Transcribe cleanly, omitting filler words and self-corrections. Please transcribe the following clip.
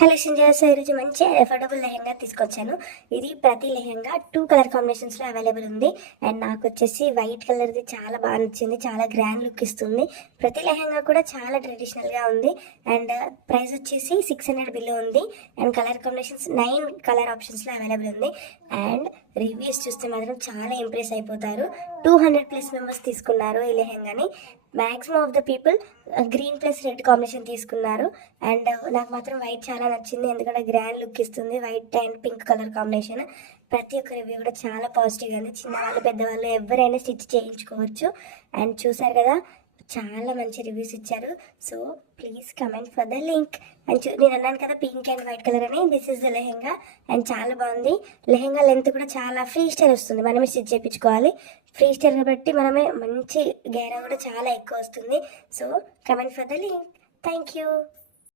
Hello సింజర్స్, ఈరోజు మంచి affordable lehenga తీసుకొచ్చాను. ఇది ప్రతి లెహెంగా 2 కలర్ కాంబినేషన్స్లో అవైలబుల్ ఉంది. అండ్ నాకు వచ్చేసి వైట్ కలర్ది చాలా బాగా నచ్చింది. చాలా గ్రాండ్ లుక్ ఇస్తుంది. ప్రతి లెహెంగా కూడా చాలా ట్రెడిషనల్గా ఉంది. అండ్ ప్రైస్ వచ్చేసి 600 బిలో ఉంది. అండ్ కలర్ కాంబినేషన్స్ 9 కలర్ ఆప్షన్స్లో అవైలబుల్ ఉంది. అండ్ రివ్యూస్ చూస్తే మాత్రం చాలా ఇంప్రెస్ అయిపోతారు. 200+ మెంబర్స్ తీసుకున్నారు ఈ లెహెంగాని. Maximum of the people green plus red combination తీసుకున్నారు. అండ్ నాకు మాత్రం వైట్ చాలా నచ్చింది, ఎందుకంటే గ్రాండ్ లుక్ ఇస్తుంది. White and pink colour combination. ప్రతి ఒక్క రివ్యూ కూడా చాలా పాజిటివ్గా ఉంది. చిన్నవాళ్ళు పెద్దవాళ్ళు ఎవరైనా స్టిచ్ చేయించుకోవచ్చు. అండ్ చూసారు కదా, చాలా మంచి రివ్యూస్ ఇచ్చారు. So please comment for the link. And నేను అన్నాను కదా పింక్ అండ్ వైట్ కలర్ అని. This is the lehenga. And చాలా బాగుంది. లెహెంగా లెంత్ కూడా చాలా ఫ్రీ స్టైల్ వస్తుంది. మనమే స్టిచ్ చేయించుకోవాలి. ఫ్రీ స్టైల్ కాబట్టి మనమే మంచి గేరా కూడా చాలా ఎక్కువ వస్తుంది. So comment for the link. Thank you.